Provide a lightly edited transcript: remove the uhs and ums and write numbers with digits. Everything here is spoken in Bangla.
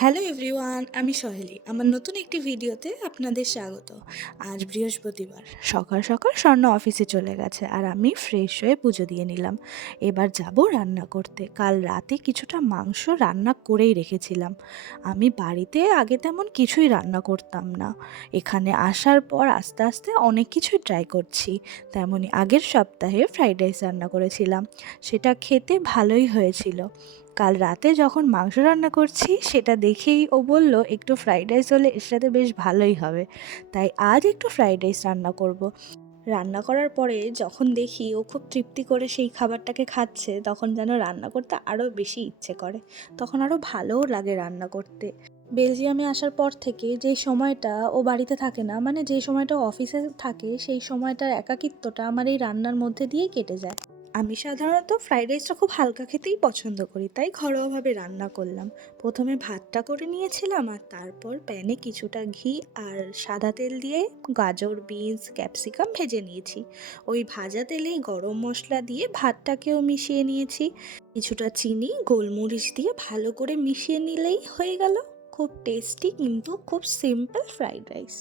হ্যালো এভরিওয়ান, আমি সহেলি। আমার নতুন একটি ভিডিওতে আপনাদের স্বাগত। আজ বৃহস্পতিবার সকাল সকাল স্বর্ণ অফিসে চলে গেছে আর আমি ফ্রেশ হয়ে পুজো দিয়ে নিলাম। এবার যাব রান্না করতে। কাল রাতে কিছুটা মাংস রান্না করেই রেখেছিলাম। আমি বাড়িতে আগে তেমন কিছুই রান্না করতাম না। এখানে আসার পর আস্তে আস্তে অনেক কিছুই ট্রাই করছি। তেমনই আগের সপ্তাহে ফ্রাইড রাইস রান্না করেছিলাম, সেটা খেতে ভালোই হয়েছিল। কাল রাতে যখন মাংস রান্না করছি সেটা দেখেই ও বলল একটু ফ্রাইড রাইস হলে এর সাথে বেশ ভালোই হবে, তাই আজ একটু ফ্রাইড রাইস রান্না করব। রান্না করার পরে যখন দেখি ও খুব তৃপ্তি করে সেই খাবারটাকে খাচ্ছে, তখন যেন রান্না করতে আরও বেশি ইচ্ছে করে, তখন আরও ভালোও লাগে রান্না করতে। বেলজিয়ামে আসার পর থেকে যে সময়টা ও বাড়িতে থাকে না, মানে যে সময়টা ও অফিসে থাকে, সেই সময়টার একাকিত্বটা আমার এই রান্নার মধ্যে দিয়েই কেটে যায়। আমি সাধারণত ফ্রাইড রাইসটা খুব হালকা খেতেই পছন্দ করি, তাই ঘরোয়াভাবে রান্না করলাম। প্রথমে ভাতটা করে নিয়েছিলাম আর তারপর প্যানে কিছুটা ঘি আর সাদা তেল দিয়ে গাজর, বিনস, ক্যাপসিকাম ভেজে নিয়েছি। ওই ভাজা তেলেই গরম মশলা দিয়ে ভাতটাকেও মিশিয়ে নিয়েছি। কিছুটা চিনি, গোলমরিচ দিয়ে ভালো করে মিশিয়ে নিলেই হয়ে গেল খুব টেস্টি কিন্তু খুব সিম্পল ফ্রাইড রাইস।